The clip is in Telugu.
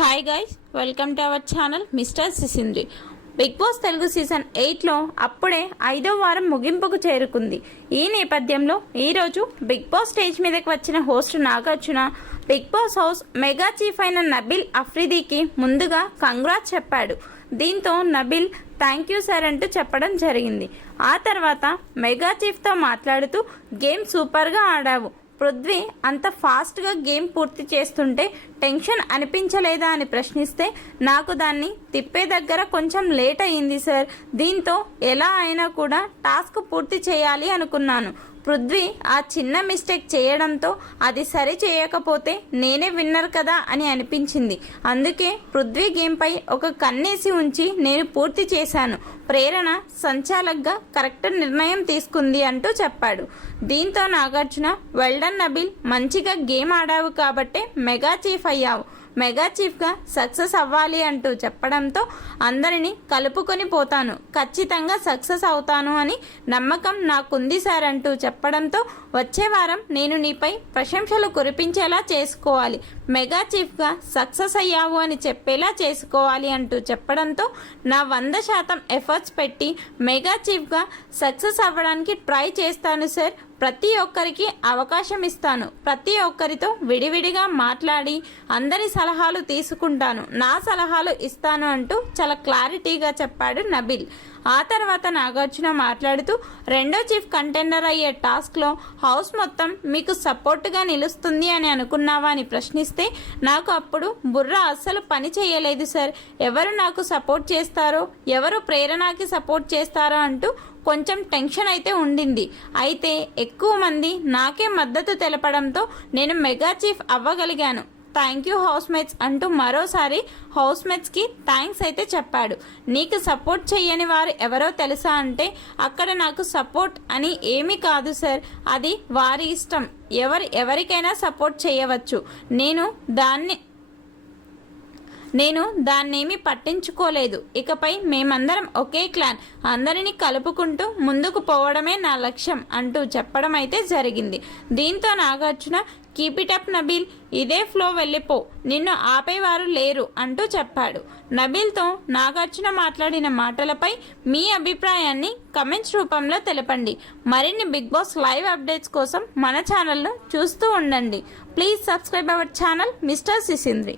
Hi guys, welcome to our channel mister Sisindri. Bigg Boss Telugu season 8లో అప్పుడే 5వ వారం ముగింపుకు చేరుకుంది. ఈ నేపథ్యంలో ఈరోజు బిగ్ బాస్ స్టేజ్ మీదకి వచ్చిన host Nagarjuna Bigg Boss house mega chief అయిన నబిల్ అఫ్రిదీకి ముందుగా కంగ్రాట్స్ చెప్పాడు. దీంతో నబిల్ థ్యాంక్ యూ సార్ అంటూ చెప్పడం జరిగింది. ఆ తర్వాత మెగా చీఫ్తో మాట్లాడుతూ గేమ్ సూపర్గా ఆడావు, పృథ్వీ అంత ఫాస్ట్గా గేమ్ పూర్తి చేస్తుంటే టెన్షన్ అనిపించలేదా అని ప్రశ్నిస్తే నాకు దాన్ని తిప్పే దగ్గర కొంచెం లేట్ అయ్యింది సార్, దీంతో ఎలా అయినా కూడా టాస్క్ పూర్తి చేయాలి అనుకున్నాను. పృథ్వీ ఆ చిన్న మిస్టేక్ చేయడంతో అది సరి చేయకపోతే నేనే విన్నర్ కదా అని అనిపించింది. అందుకే పృథ్వీ గేమ్పై ఒక కన్నేసి ఉంచి నేను పూర్తి చేశాను. ప్రేరణ సంచాలక్గా కరెక్ట్ నిర్ణయం తీసుకుంది అంటూ చెప్పాడు. దీంతో నాగార్జున వెల్డన్ నబిల్, మంచిగా గేమ్ ఆడావు కాబట్టే మెగా చీఫ్ అయ్యావు, మెగా చీఫ్గా సక్సెస్ అవ్వాలి అంటూ చెప్పడంతో అందరినీ కలుపుకొని పోతాను, ఖచ్చితంగా సక్సెస్ అవుతాను అని నమ్మకం నాకుంది సార్ అంటూ చెప్పడంతో వచ్చే వారం నేను నీపై ప్రశంసలు కురిపించేలా చేసుకోవాలి, మెగా చీఫ్గా సక్సెస్ అయ్యావు అని చెప్పేలా చేసుకోవాలి అంటూ చెప్పడంతో నా 100% ఎఫర్ట్స్ పెట్టి మెగా చీఫ్గా సక్సెస్ అవ్వడానికి ట్రై చేస్తాను సార్, ప్రతి ఒక్కరికి అవకాశం ఇస్తాను, ప్రతి ఒక్కరితో విడివిడిగా మాట్లాడి అందరి సలహాలు తీసుకుంటాను, నా సలహాలు ఇస్తాను అంటూ చాలా క్లారిటీగా చెప్పాడు నబిల్. ఆ తర్వాత నాగార్జున మాట్లాడుతూ రెండో చీఫ్ కంటెండర్ అయ్యే టాస్క్లో హౌస్ మొత్తం మీకు సపోర్ట్గా నిలుస్తుంది అని అనుకున్నావా అని ప్రశ్నిస్తే నాకు అప్పుడు బుర్ర అస్సలు పని చేయలేదు సార్, ఎవరు నాకు సపోర్ట్ చేస్తారో, ఎవరు ప్రేరణకి సపోర్ట్ చేస్తారో అంటూ కొంచెం టెన్షన్ అయితే ఉండింది. అయితే ఎక్కువ మంది నాకే మద్దతు తెలపడంతో నేను మెగా చీఫ్ అవ్వగలిగాను, థ్యాంక్ యూ హౌస్ మేట్స్ అంటూ మరోసారి హౌస్ మేట్స్కి థ్యాంక్స్ అయితే చెప్పాడు. నీకు సపోర్ట్ చేయని వారు ఎవరో తెలుసా అంటే అక్కడ నాకు సపోర్ట్ అని ఏమీ కాదు సార్, అది వారి ఇష్టం, ఎవరికైనా సపోర్ట్ చేయవచ్చు, నేను దాన్నేమీ పట్టించుకోలేదు, ఇకపై మేమందరం ఒకే క్లాన్, అందరినీ కలుపుకుంటూ ముందుకు పోవడమే నా లక్ష్యం అంటూ చెప్పడం అయితే జరిగింది. దీంతో Nagarjuna keep it up Nabil, ఇదే ఫ్లో వెళ్ళిపో, నిన్ను ఆపేవారు లేరు అంటూ చెప్పాడు. నబిల్తో నాగార్జున మాట్లాడిన మాటలపై మీ అభిప్రాయాన్ని కమెంట్స్ రూపంలో తెలపండి. మరిన్ని బిగ్ బాస్ లైవ్ అప్డేట్స్ కోసం మన ఛానల్ను చూస్తూ ఉండండి. Please subscribe our channel mister సిసింద్రి.